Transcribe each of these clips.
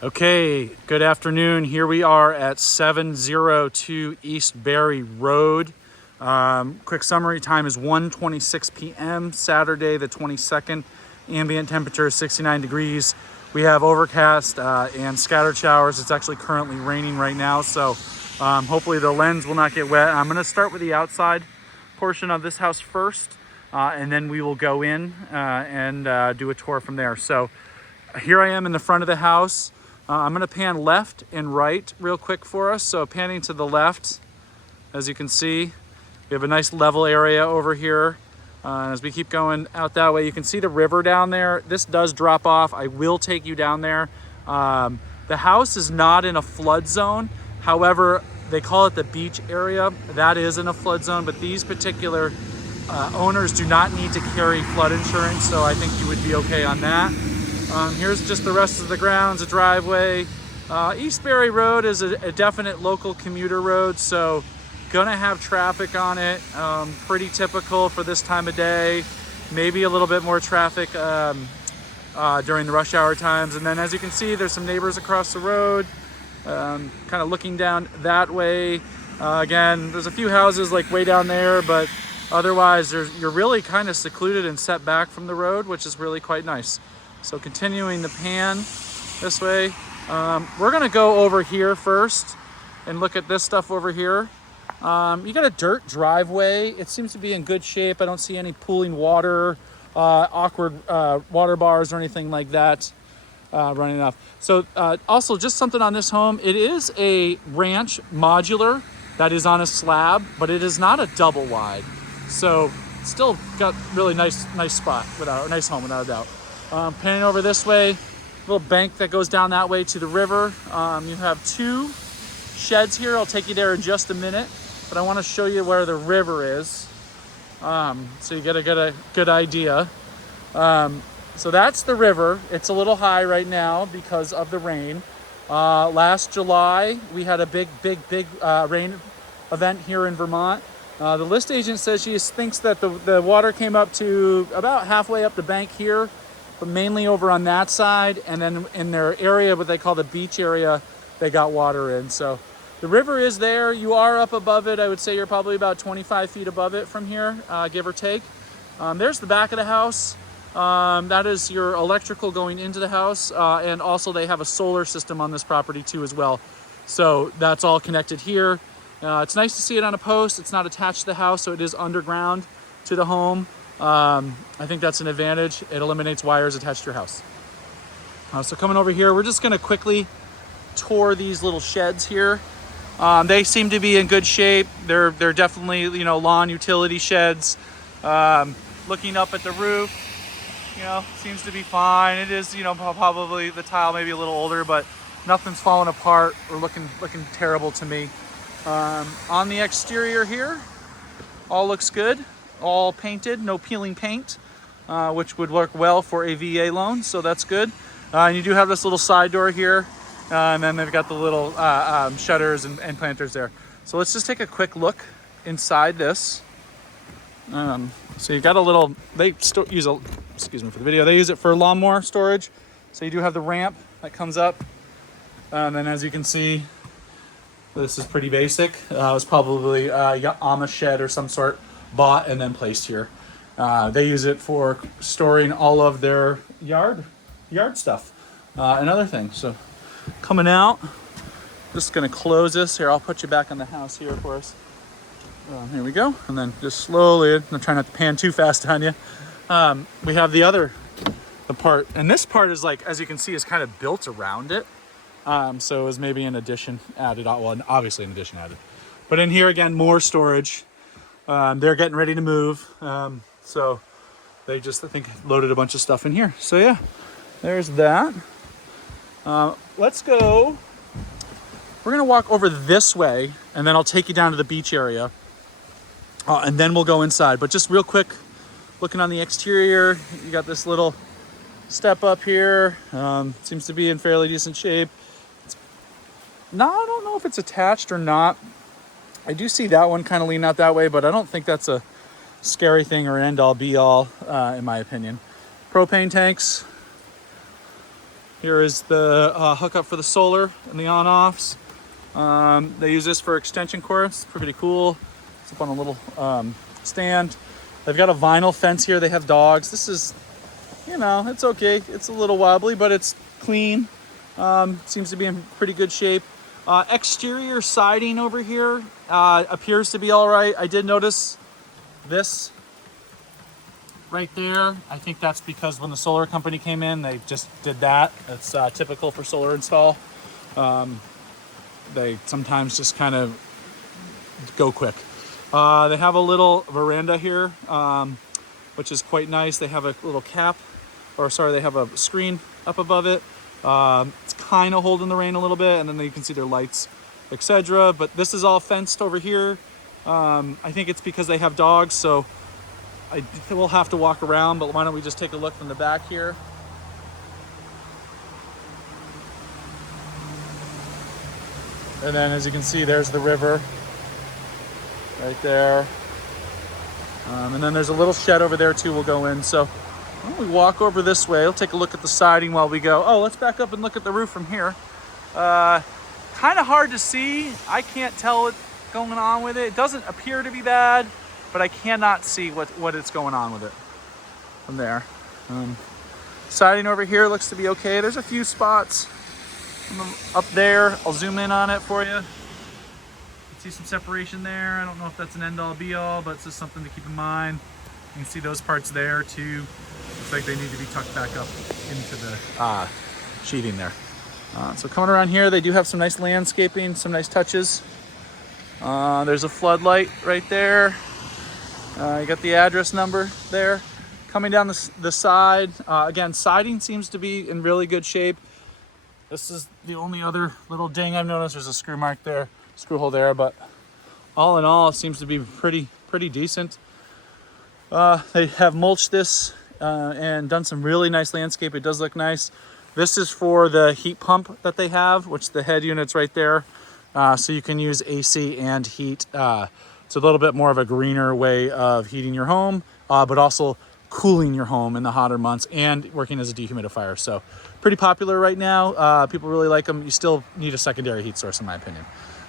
Okay, good afternoon. Here we are at 702 East Barry Road. Quick summary, time is 1:26 p.m. Saturday the 22nd. Ambient temperature is 69 degrees. We have overcast and scattered showers. It's actually currently raining right now, so hopefully the lens will not get wet. I'm going to start with the outside portion of this house first, and then we will go in and do a tour from there. So here I am in the front of the house. I'm going to pan left and right real quick for us. So panning to the left, as you can see, we have a nice level area over here. As we keep going out that way, you can see the river down there. This does drop off. I will take you down there. The house is not in a flood zone. However, they call it the beach area. That is in a flood zone, but these particular owners do not need to carry flood insurance, so I think you would be okay on that. Here's just the rest of the grounds, a driveway. East Barry Road is a definite local commuter road, so gonna have traffic on it. Pretty typical for this time of day. Maybe a little bit more traffic during the rush hour times. And then as you can see, there's some neighbors across the road, kind of looking down that way. Again, there's a few houses like way down there, but otherwise you're really kind of secluded and set back from the road, which is really quite nice. So continuing the pan this way, we're gonna go over here first and look at this stuff over here. You got a dirt driveway. It seems to be in good shape. I don't see any pooling water, awkward water bars or anything like that running off. So also just something on this home, it is a ranch modular that is on a slab, but it is not a double wide. So still got really nice spot, nice home without a doubt. Panning over this way, little bank that goes down that way to the river. You have two sheds here. I'll take you there in just a minute, but I want to show you where the river is, so you get a good idea. So that's the river. It's a little high right now because of the rain. Last July, we had a big rain event here in Vermont. The list agent says she thinks that the water came up to about halfway up the bank here, but mainly over on that side, and then in their area, what they call the beach area, they got water in. So the river is there. You are up above it. I would say you're probably about 25 feet above it from here, give or take. There's the back of the house. That is your electrical going into the house, and also they have a solar system on this property too as well. So that's all connected here. It's nice to see it on a post. It's not attached to the house, so it is underground to the home. I think that's an advantage. It eliminates wires attached to your house. So coming over here, we're just gonna quickly tour these little sheds here. They seem to be in good shape. They're definitely, lawn utility sheds. Looking up at the roof, seems to be fine. It is, probably the tile may be a little older, but nothing's falling apart or looking terrible to me. On the exterior here, all looks good. All painted, no peeling paint, which would work well for a VA loan, so that's good. And you do have this little side door here, and then they've got the little shutters and planters there. So let's just take a quick look inside this. So you got a little, excuse me for the video, they use it for lawnmower storage. So you do have the ramp that comes up, and then as you can see, this is pretty basic. It was probably a Amish shed or some sort, bought and then placed here. They use it for storing all of their yard stuff and other things. So coming out, just gonna close this here. I'll put you back on the house here for us. Here we go. And then just slowly, I'm trying not to pan too fast on you. We have the part, and this part is like, as you can see, is kind of built around it. So it was maybe an addition added, well, obviously an addition added. But in here again, more storage. They're getting ready to move, so they just, I think, loaded a bunch of stuff in here. So yeah, there's that. Let's go. We're gonna walk over this way, and then I'll take you down to the beach area, and then we'll go inside. But just real quick, looking on the exterior, you got this little step up here. Seems to be in fairly decent shape. I don't know if it's attached or not. I do see that one kind of lean out that way, but I don't think that's a scary thing or an end all be all, in my opinion. Propane tanks. Here is the hookup for the solar and the on-offs. They use this for extension cords. Pretty cool. It's up on a little stand. They've got a vinyl fence here. They have dogs. This is, you know, it's okay. It's a little wobbly, but it's clean. Seems to be in pretty good shape. Exterior siding over here appears to be all right. I did notice this right there. I think that's because when the solar company came in, they just did that. It's typical for solar install. They sometimes just kind of go quick. They have a little veranda here, which is quite nice. They have a little cap, or sorry, they have a screen up above it. It's kind of holding the rain a little bit, and then you can see their lights, etc. But this is all fenced over here. I think it's because they have dogs, so I will have to walk around, but why don't we just take a look from the back here. And then as you can see, there's the river right there. And then there's a little shed over there too we'll go in. So why don't we walk over this way? We'll take a look at the siding while we go. Oh, let's back up and look at the roof from here. Kind of hard to see. I can't tell what's going on with it. It doesn't appear to be bad, but I cannot see what it's going on with it from there. Siding over here looks to be okay. There's a few spots up there. I'll zoom in on it for you. See some separation there. I don't know if that's an end all be all, but it's just something to keep in mind. You can see those parts there too. Looks like they need to be tucked back up into the sheeting there. So coming around here, they do have some nice landscaping, some nice touches. There's a floodlight right there. You got the address number there. Coming down the side, again, siding seems to be in really good shape. This is the only other little ding I've noticed. There's a screw mark there, screw hole there, but all in all, it seems to be pretty decent. They have mulched this and done some really nice landscape. It does look nice. This is for the heat pump that they have, which the head unit's right there. So you can use AC and heat. It's a little bit more of a greener way of heating your home, but also cooling your home in the hotter months and working as a dehumidifier. So pretty popular right now. People really like them. You still need a secondary heat source in my opinion.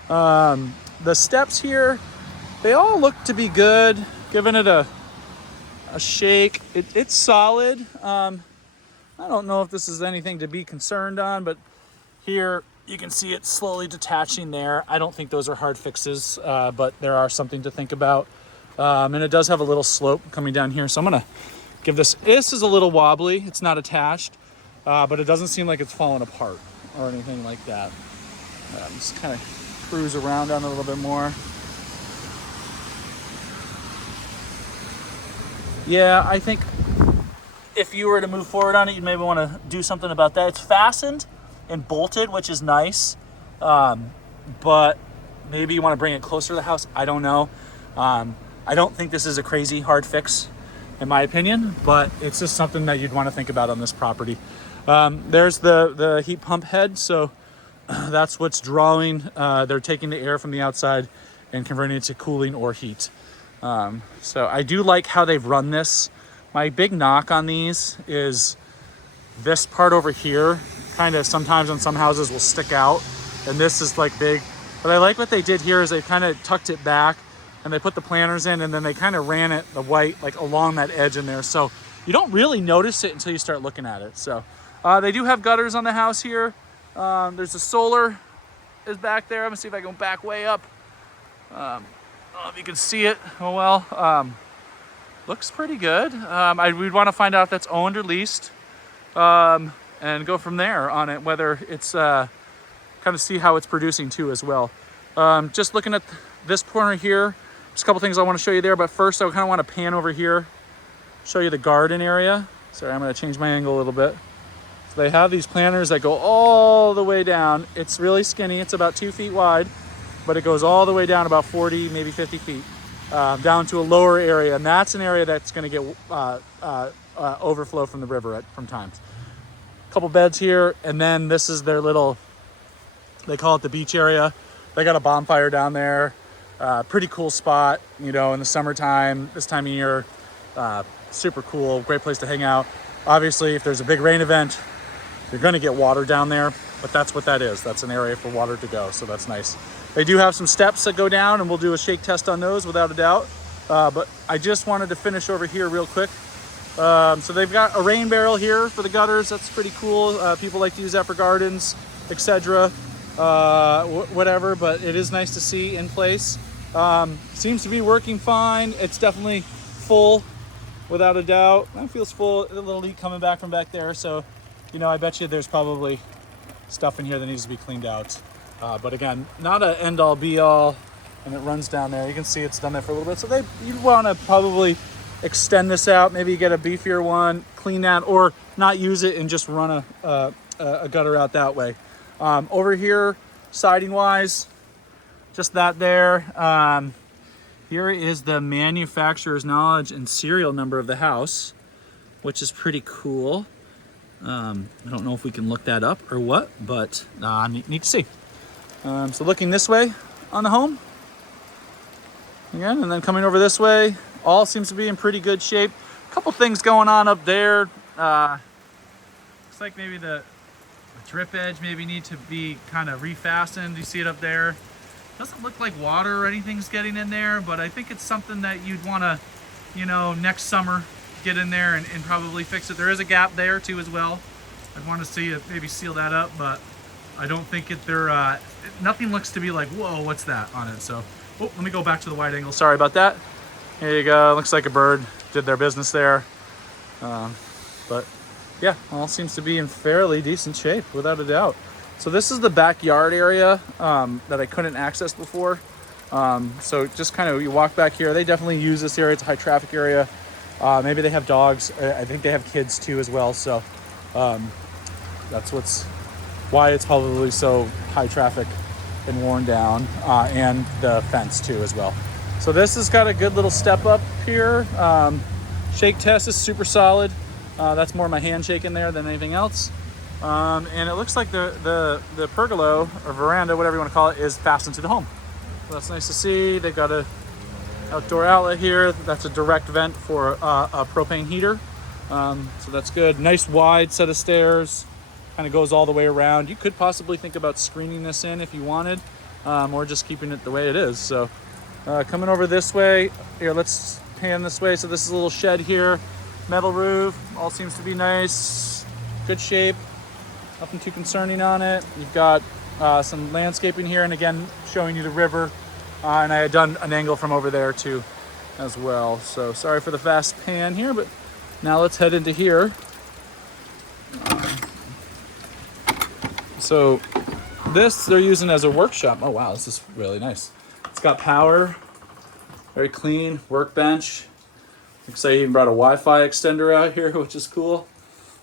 The steps here, they all look to be good. Giving it a shake. It's solid. I don't know if this is anything to be concerned on, but here you can see it slowly detaching there. I don't think those are hard fixes, but there are something to think about. And it does have a little slope coming down here. So I'm gonna give this is a little wobbly. It's not attached, but it doesn't seem like it's falling apart or anything like that. Just kind of cruise around on it a little bit more. Yeah, I think if you were to move forward on it, you'd maybe want to do something about that. It's fastened and bolted, which is nice, but maybe you want to bring it closer to the house. I don't know. I don't think this is a crazy hard fix, in my opinion, but it's just something that you'd want to think about on this property. There's the heat pump head, so that's what's drawing. They're taking the air from the outside and converting it to cooling or heat. So I do like how they've run this. My big knock on these is this part over here, kind of sometimes on some houses will stick out, and this is like big. But I like what they did here is they kind of tucked it back and they put the planters in, and then they kind of ran it, the white, like along that edge in there. So you don't really notice it until you start looking at it. So they do have gutters on the house here. There's a solar is back there. I'm gonna see if I can back way up. I don't know if you can see it. Oh well, looks pretty good. We'd want to find out if that's owned or leased, and go from there on it, whether it's kind of see how it's producing too as well. Just looking at this corner here, just a couple things I want to show you there, but first I kind of want to pan over here, show you the garden area. Sorry, I'm going to change my angle a little bit. So they have these planters that go all the way down. It's really skinny. It's about 2 feet wide, but it goes all the way down about 40, maybe 50 feet, down to a lower area. And that's an area that's going to get overflow from the river from times. A couple beds here, and then this is their little, they call it the beach area. They got a bonfire down there. Pretty cool spot, you know, in the summertime, this time of year. Super cool, great place to hang out. Obviously, if there's a big rain event, You're going to get water down there, but that's what that is. That's an area for water to go, so that's nice. They do have some steps that go down, and we'll do a shake test on those without a doubt. But I just wanted to finish over here real quick. So they've got a rain barrel here for the gutters. That's pretty cool. People like to use that for gardens, etc. Whatever, but it is nice to see in place. Seems to be working fine. It's definitely full, without a doubt. That feels full. A little leak coming back from back there. So, I bet you there's probably stuff in here that needs to be cleaned out. But again, not an end-all be-all. And it runs down there. You can see it's done there for a little bit. So you'd want to probably extend this out. Maybe get a beefier one, clean that, or not use it and just run a gutter out that way. Over here, siding-wise, just that there. Here is the manufacturer's knowledge and serial number of the house, which is pretty cool. I don't know if we can look that up or what, but neat to see. So looking this way on the home. Again, and then coming over this way, all seems to be in pretty good shape. A couple things going on up there. Looks like maybe the drip edge maybe need to be kind of refastened. You see it up there. Doesn't look like water or anything's getting in there, but I think it's something that you'd want to, next summer get in there and probably fix it. There is a gap there too as well. I'd want to see it maybe seal that up, but I don't think nothing looks to be like, whoa, what's that on it? So, let me go back to the wide angle. Sorry about that. Here you go. Looks like a bird did their business there. But yeah, all seems to be in fairly decent shape, without a doubt. So this is the backyard area that I couldn't access before. So just kind of, you walk back here. They definitely use this area. It's a high traffic area. Maybe they have dogs. I think they have kids too as well. So that's why it's probably so high traffic and worn down, and the fence too as well. So this has got a good little step up here. Shake test is super solid. That's more my hand shaking there than anything else. And it looks like the pergola or veranda, whatever you want to call it, is fastened to the home. So that's nice to see. They've got a outdoor outlet here. That's a direct vent for a propane heater. So that's good. Nice wide set of stairs. Kind of goes all the way around. You could possibly think about screening this in if you wanted, or just keeping it the way it is. So coming over this way, here, let's pan this way. So this is a little shed here, metal roof, all seems to be nice, good shape, nothing too concerning on it. You've got some landscaping here, and again, showing you the river. And I had done an angle from over there too as well. So sorry for the fast pan here, but now let's head into here. So this they're using as a workshop. Oh wow, this is really nice. It's got power, very clean workbench. Looks like I even brought a Wi-Fi extender out here, which is cool.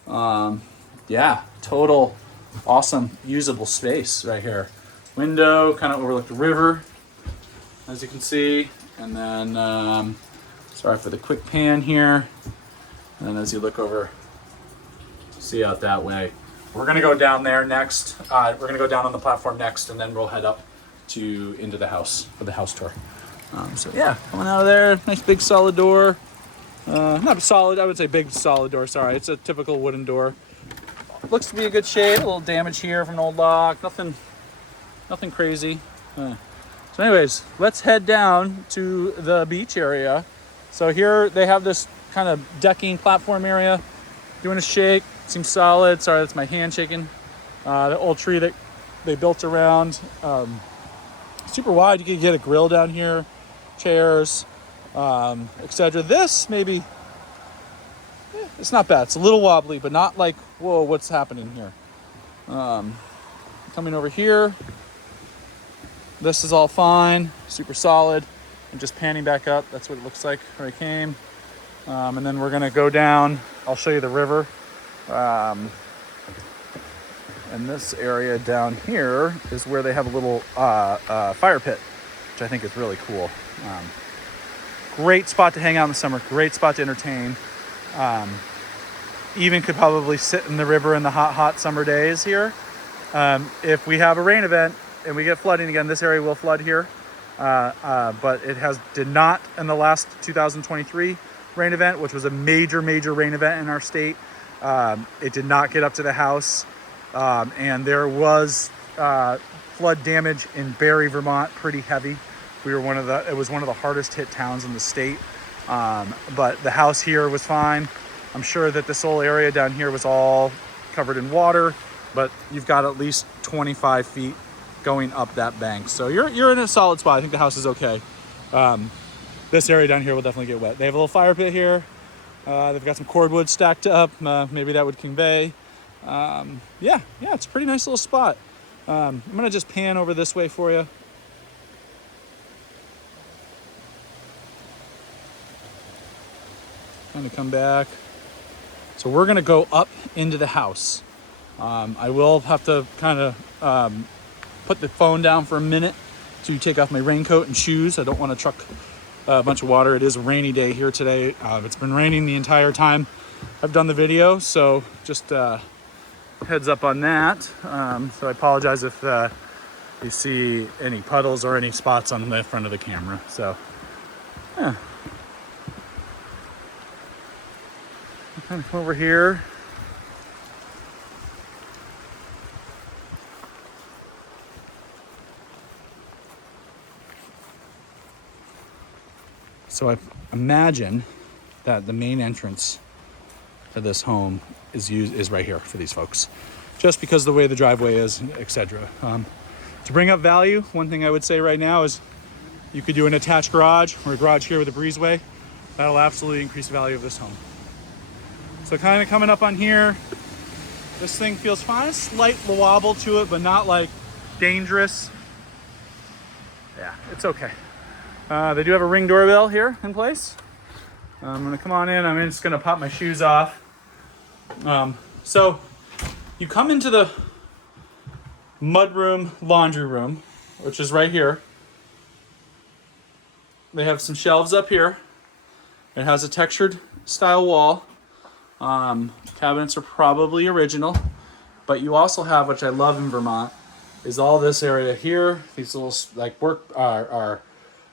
Yeah, total awesome usable space right here. Window kind of overlook the river, as you can see. And then, sorry for the quick pan here. And then as you look over, see out that way. We're gonna go down there next. We're gonna go down on the platform next, and then we'll head up into the house for the house tour. So yeah, coming out of there, nice big solid door. Not solid, I would say big solid door. Sorry, it's a typical wooden door. Looks to be a good shape. A little damage here from an old lock. Nothing crazy. So anyways, let's head down to the beach area. So here they have this kind of decking platform area. Doing a shake. Seems solid. Sorry, that's my hand shaking. The old tree that they built around. Super wide. You can get a grill down here, chairs, etc. This maybe, it's not bad. It's a little wobbly, but not like, whoa, what's happening here? Coming over here. This is all fine, super solid. And just panning back up. That's what it looks like where I came. And then we're gonna go down. I'll show you the river. And this area down here is where they have a little fire pit, which I think is really cool. Great spot to hang out in the summer, great spot to entertain. Even could probably sit in the river in the hot summer days here. If we have a rain event and we get flooding again, this area will flood here. But it did not in the last 2023 rain event, which was a major rain event in our state. It did not get up to the house. And there was flood damage in Barre, Vermont, pretty heavy. It was one of the hardest hit towns in the state. But the house here was fine. I'm sure that this whole area down here was all covered in water, but you've got at least 25 feet going up that bank. So you're in a solid spot. I think the house is okay. This area down here will definitely get wet. They have a little fire pit here. They've got some cordwood stacked up. Maybe that would convey. Yeah, it's a pretty nice little spot. I'm gonna just pan over this way for you. Kind of come back. So we're gonna go up into the house. I will have to kind of put the phone down for a minute to take off my raincoat and shoes. I don't want to truck a bunch of water. It is a rainy day here today. It's been raining the entire time I've done the video, so just heads up on that. So I apologize if you see any puddles or any spots on the front of the camera. So yeah, kind of come over here. So I imagine that the main entrance to this home is right here for these folks, just because of the way the driveway is, etc. To bring up value, one thing I would say right now is you could do an attached garage or a garage here with a breezeway. That'll absolutely increase the value of this home. So kind of coming up on here, this thing feels fine. Slight wobble to it, but not like dangerous. Yeah, it's okay. They do have a Ring doorbell here in place. I'm gonna come on in. I'm just gonna pop my shoes off. So you come into the mudroom, laundry room, which is right here. They have some shelves up here. It has a textured style wall. Cabinets are probably original, but you also have, which I love in Vermont, is all this area here. These little like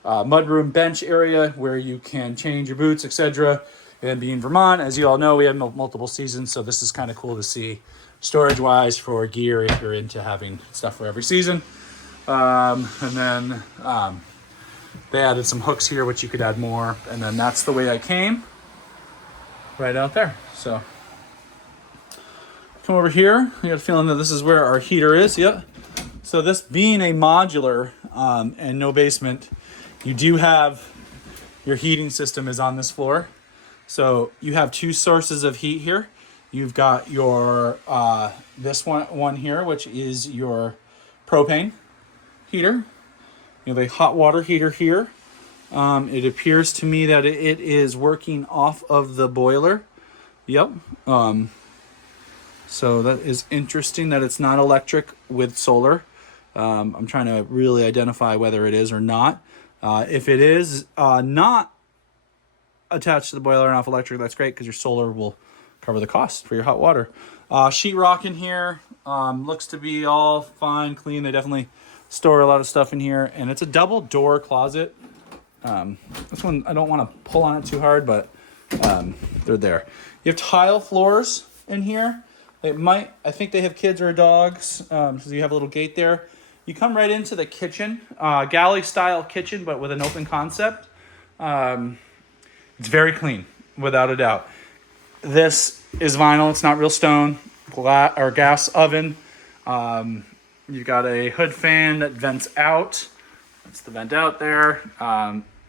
mudroom bench area where you can change your boots, etc. And being Vermont, as you all know, we have multiple seasons, so this is kind of cool to see storage-wise for gear if you're into having stuff for every season. And then they added some hooks here, which you could add more. And then that's the way I came, right out there. So come over here. I got a feeling that this is where our heater is. Yep. So this being a modular and no basement, you do have your heating system is on this floor. So you have two sources of heat here. You've got your this one here, which is your propane heater. You have a hot water heater here. It appears to me that it is working off of the boiler. Yep. So that is interesting that it's not electric with solar. I'm trying to really identify whether it is or not. If it is not attached to the boiler and off electric, that's great because your solar will cover the cost for your hot water. Sheetrock in here looks to be all fine, clean. They definitely store a lot of stuff in here, and it's a double door closet. This one I don't want to pull on it too hard, but they're there. You have tile floors in here. I think they have kids or dogs, so you have a little gate there. You come right into the kitchen, galley style kitchen, but with an open concept. It's very clean, without a doubt. This is vinyl. It's not real stone. Gas oven. You've got a hood fan that vents out. That's the vent out there.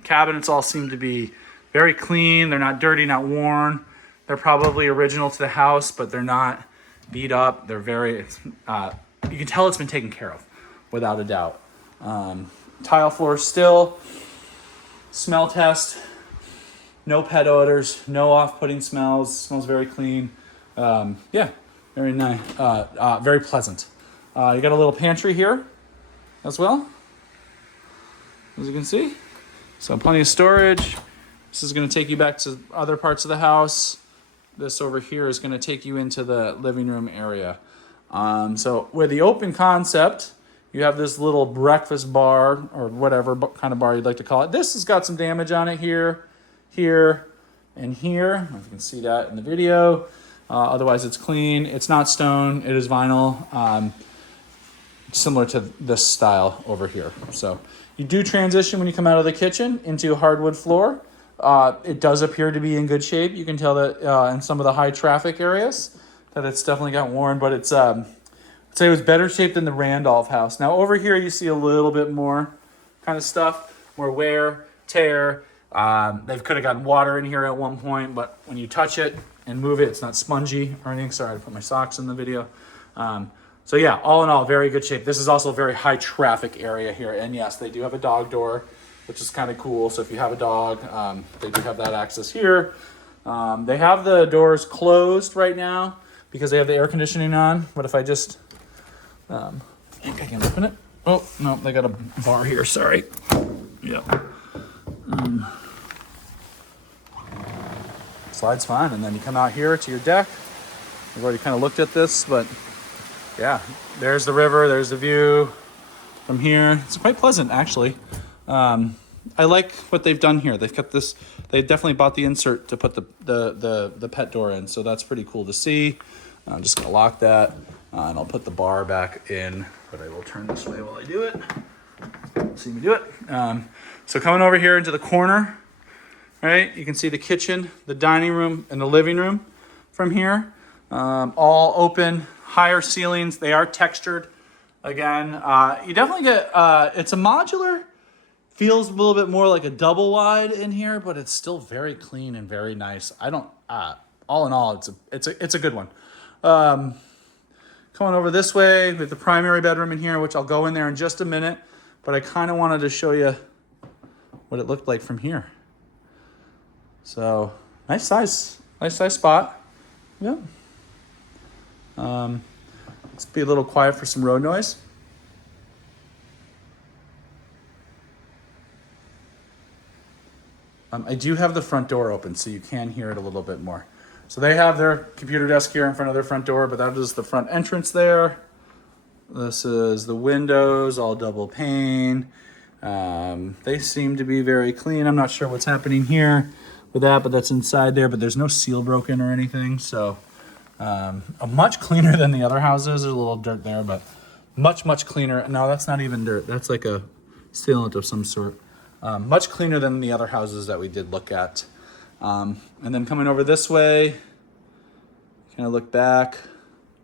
Cabinets all seem to be very clean. They're not dirty, not worn. They're probably original to the house, but they're not beat up. They're very, you can tell it's been taken care of, without a doubt. Tile floor still. Smell test. No pet odors, no off-putting smells. Smells very clean. Yeah, very nice. Very pleasant. You got a little pantry here as well, as you can see. So plenty of storage. This is going to take you back to other parts of the house. This over here is going to take you into the living room area. So with the open concept, you have this little breakfast bar or whatever kind of bar you'd like to call it. This has got some damage on it here, and here. I don't know if you can see that in the video. Otherwise, it's clean. It's not stone. It is vinyl, similar to this style over here. So you do transition when you come out of the kitchen into hardwood floor. It does appear to be in good shape. You can tell that in some of the high traffic areas that it's definitely got worn, but it's I'd say it was better shape than the Randolph house. Now over here you see a little bit more kind of stuff, more wear, tear. They could have gotten water in here at one point, but when you touch it and move it, it's not spongy or anything. Sorry, I put my socks in the video. So yeah, all in all, very good shape. This is also a very high traffic area here. And yes, they do have a dog door, which is kind of cool. So if you have a dog, they do have that access here. They have the doors closed right now because they have the air conditioning on. But if I just, I think I can open it. Oh, no, they got a bar here, sorry. Yeah. Slide's fine, and then you come out here to your deck. We've already kind of looked at this, but yeah, there's the river, there's the view from here. It's quite pleasant, actually. I like what they've done here. They've kept this, they definitely bought the insert to put the pet door in, so that's pretty cool to see. I'm just gonna lock that, and I'll put the bar back in, but I will turn this way while I do it. See me do it. So coming over here into the corner, right, you can see the kitchen, the dining room, and the living room from here. All open, higher ceilings. They are textured. Again, you definitely get, it's a modular, feels a little bit more like a double wide in here, but it's still very clean and very nice. I don't, all in all, it's a good one. Coming over this way with the primary bedroom in here, which I'll go in there in just a minute, but I kind of wanted to show you what it looked like from here. So nice size spot. Yeah. Let's be a little quiet for some road noise. I do have the front door open, so you can hear it a little bit more. So they have their computer desk here in front of their front door, but that is the front entrance there. This is the windows, all double pane. They seem to be very clean. I'm not sure what's happening here with that, but that's inside there, but there's no seal broken or anything. So much cleaner than the other houses. There's a little dirt there, but much cleaner. No, that's not even dirt. That's like a sealant of some sort. Much cleaner than the other houses that we did look at. And then coming over this way, kind of look back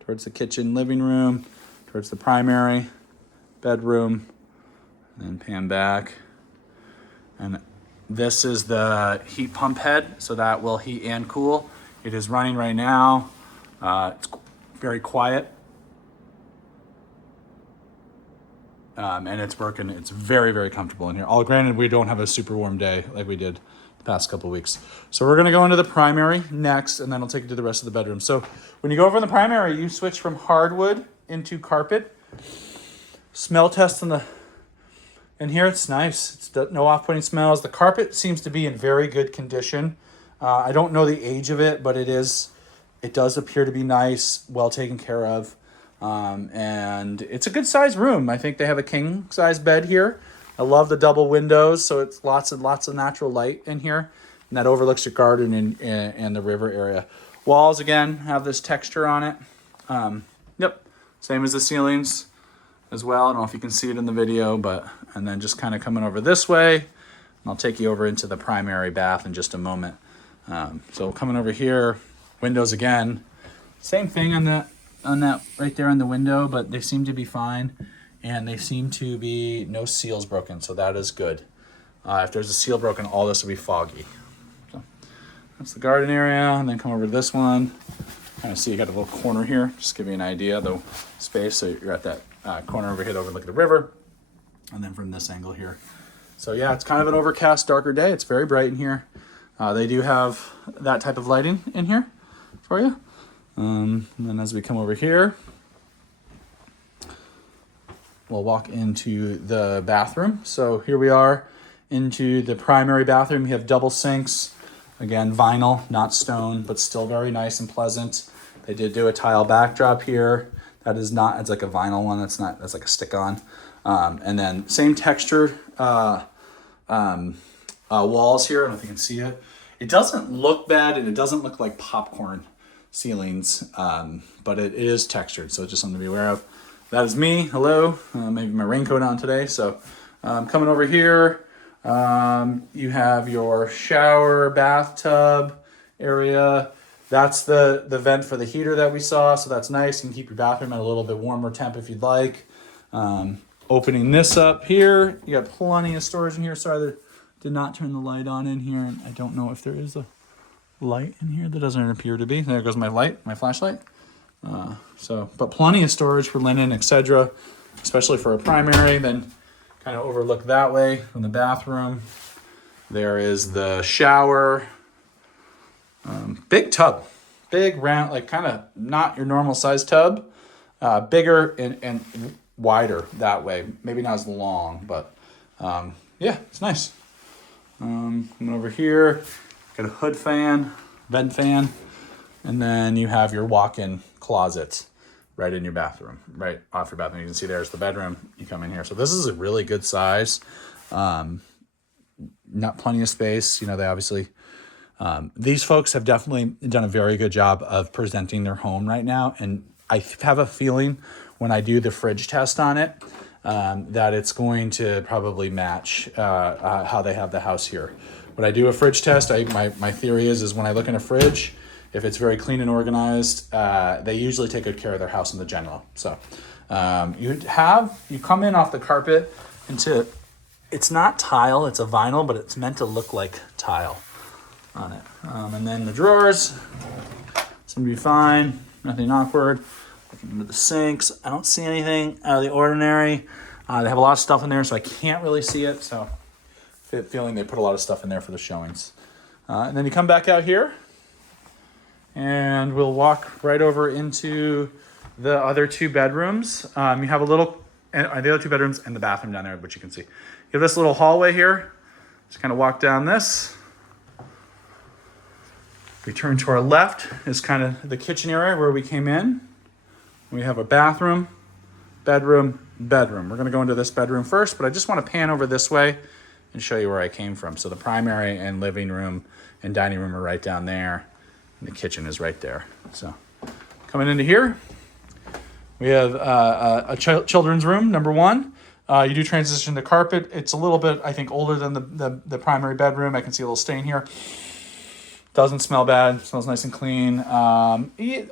towards the kitchen, living room, towards the primary bedroom, and then pan back. And this is the heat pump head, so that will heat and cool. It is running right now. It's very quiet. And it's working. It's very comfortable in here. All granted, we don't have a super warm day like we did the past couple of weeks. So we're gonna go into the primary next, and then I'll take you to the rest of the bedroom. So when you go over in the primary, you switch from hardwood into carpet. Smell test in here, it's nice. It's no off-putting smells. The carpet seems to be in very good condition. I don't know the age of it, but it does appear to be nice, well taken care of. And it's a good size room. I think they have a king size bed here. I love the double windows, so it's lots and lots of natural light in here, and that overlooks your garden and the river area. Walls again have this texture on it. Yep, same as the ceilings as well. I don't know if you can see it in the video, but and then just kind of coming over this way, and I'll take you over into the primary bath in just a moment. So coming over here, windows again, same thing on that right there on the window, but they seem to be fine, and they seem to be no seals broken, so that is good. If there's a seal broken, all this will be foggy. So that's the garden area, and then come over to this one. Kind of see you got a little corner here, just give you an idea of the space. So you're at that corner over here to overlook the river, and then from this angle here. So yeah, it's kind of an overcast, darker day. It's very bright in here. They do have that type of lighting in here for you. And then as we come over here, we'll walk into the bathroom. So here we are into the primary bathroom. You have double sinks. Again, vinyl, not stone, but still very nice and pleasant. They did do a tile backdrop here. That is not, it's like a vinyl one. That's like a stick-on. And then same textured walls here. I don't know if you can see it. It doesn't look bad, and it doesn't look like popcorn. ceilings, but it is textured, so just something to be aware of. That is me. Hello. Maybe my raincoat on today. So coming over here, you have your shower, bathtub area. That's the vent for the heater that we saw, so that's nice. You can keep your bathroom at a little bit warmer temp if you'd like. Opening this up here, you got plenty of storage in here. Sorry, there did not turn the light on in here, and I don't know if there is a light in here. There doesn't appear to be. There goes my light, my flashlight. But plenty of storage for linen, etc., especially for a primary. Then kind of overlook that way from the bathroom. There is the shower. Big tub, big round, like kind of not your normal size tub, bigger and wider that way. Maybe not as long, but yeah, it's nice. Coming over here, got a hood fan, vent fan, and then you have your walk-in closet right in your bathroom, right off your bathroom. You can see there's the bedroom. You come in here. So this is a really good size. Not plenty of space. You know, they obviously, these folks have definitely done a very good job of presenting their home right now. And I have a feeling when I do the fridge test on it, that it's going to probably match how they have the house here. When I do a fridge test, my theory is when I look in a fridge, if it's very clean and organized, they usually take good care of their house in the general. So you come in off the carpet into, it's not tile, it's a vinyl, but it's meant to look like tile on it. And then the drawers, it's gonna be fine, nothing awkward. Looking into the sinks, I don't see anything out of the ordinary. They have a lot of stuff in there, so I can't really see it. So feeling they put a lot of stuff in there for the showings. And then you come back out here, and we'll walk right over into the other two bedrooms. You have the other two bedrooms and the bathroom down there, which you can see. You have this little hallway here. Just kind of walk down this. We turn to our left is kind of the kitchen area where we came in. We have a bathroom, bedroom, bedroom. We're gonna go into this bedroom first, but I just wanna pan over this way and show you where I came from. So the primary and living room and dining room are right down there, and the kitchen is right there. So coming into here, we have a children's room, number one. You do transition to carpet. It's a little bit, I think, older than the primary bedroom. I can see a little stain here. Doesn't smell bad. Smells nice and clean.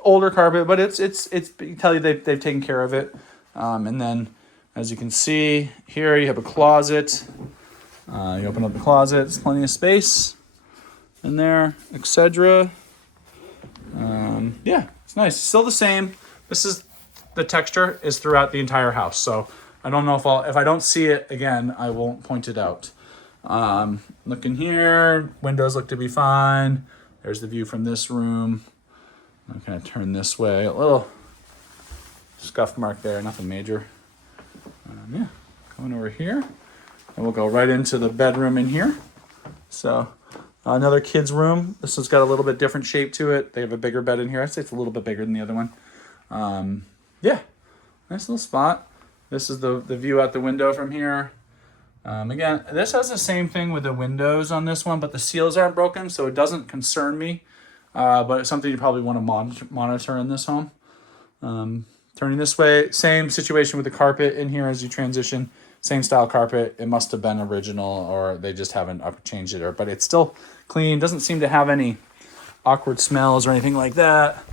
Older carpet, but it's you tell you they've taken care of it. And then, as you can see here, you have a closet. You open up the closet. There's plenty of space in there, etc. Yeah, it's nice. Still the same. The texture is throughout the entire house. So I don't know if I don't see it again, I won't point it out. Looking here, windows look to be fine. There's the view from this room. I'm gonna turn this way. A little scuff mark there, nothing major. Yeah, coming over here, and we'll go right into the bedroom in here. So another kid's room. This has got a little bit different shape to it. They have a bigger bed in here. I'd say it's a little bit bigger than the other one. Yeah, nice little spot. This is the view out the window from here. Again, this has the same thing with the windows on this one, but the seals aren't broken, so it doesn't concern me. But it's something you probably want to monitor in this home. Turning this way, same situation with the carpet in here as you transition. Same style carpet. It must have been original, or they just haven't changed it. But it's still clean. Doesn't seem to have any awkward smells or anything like that.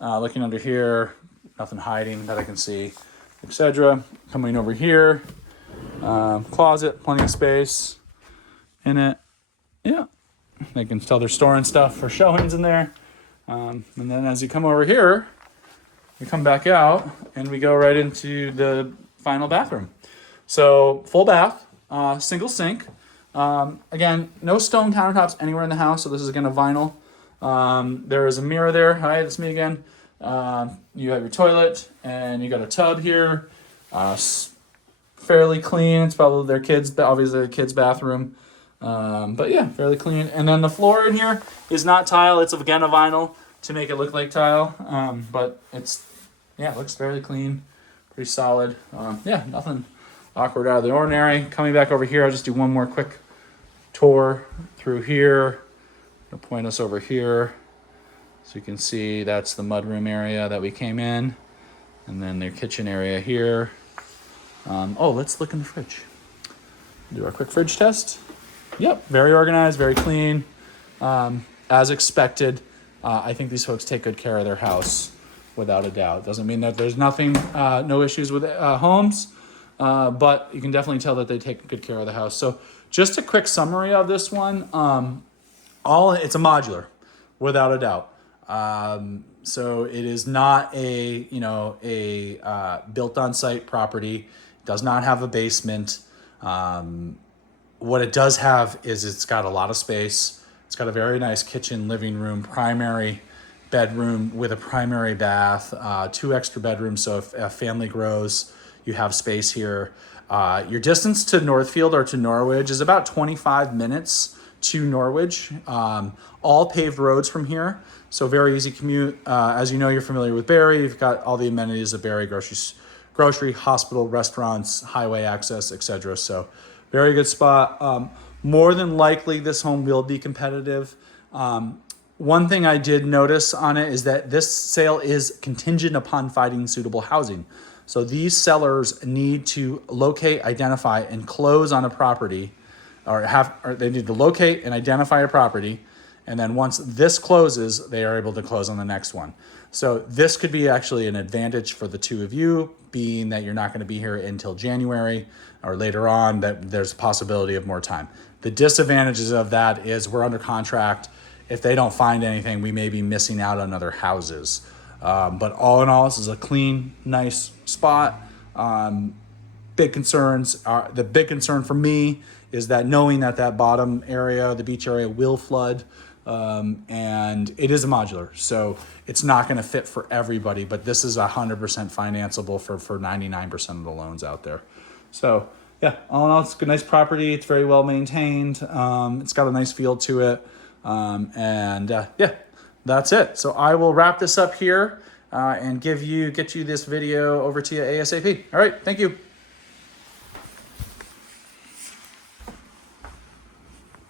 Looking under here, nothing hiding that I can see, etc. Coming over here. Closet, plenty of space in it. Yeah, they can tell they're storing stuff for showings in there. And then as you come over here, we come back out and we go right into the final bathroom. So full bath, single sink. Again, no stone countertops anywhere in the house, so this is again a vinyl. There is a mirror there. Hi, that's me again. You have your toilet, and you got a tub here. Fairly clean. It's probably obviously their kids' bathroom. But yeah, fairly clean. And then the floor in here is not tile. It's again a vinyl to make it look like tile. But it looks fairly clean, pretty solid. Yeah, nothing awkward out of the ordinary. Coming back over here, I'll just do one more quick tour through here. I'll point us over here. So you can see that's the mudroom area that we came in, and then their kitchen area here. Oh, let's look in the fridge. Do our quick fridge test. Yep, very organized, very clean. As expected, I think these folks take good care of their house, without a doubt. Doesn't mean that there's nothing, no issues with homes, but you can definitely tell that they take good care of the house. So just a quick summary of this one. It's a modular, without a doubt. So it is not a built on site property. It does not have a basement. What it does have is it's got a lot of space. It's got a very nice kitchen, living room, primary bedroom with a primary bath, 2 extra bedrooms. So if a family grows, you have space here. Your distance to Northfield or to Norwich is about 25 minutes to Norwich. All paved roads from here. So very easy commute. As you know, you're familiar with Barrie. You've got all the amenities of Barrie, grocery, hospital, restaurants, highway access, etc. So very good spot. More than likely, this home will be competitive. One thing I did notice on it is that this sale is contingent upon finding suitable housing. So these sellers need to locate, identify, and close on a property, or they need to locate and identify a property. And then once this closes, they are able to close on the next one. So this could be actually an advantage for the two of you, being that you're not going to be here until January or later on, that there's a possibility of more time. The disadvantages of that is we're under contract. If they don't find anything, we may be missing out on other houses. But all in all, this is a clean, nice spot. The big concern for me is that knowing that bottom area, the beach area, will flood. And it is a modular, so it's not going to fit for everybody, but this is 100% financeable for 99% of the loans out there. So yeah, all in all, it's a nice property. It's very well maintained. It's got a nice feel to it. Yeah, that's it. So I will wrap this up here and get you this video over to you ASAP. All right, thank you.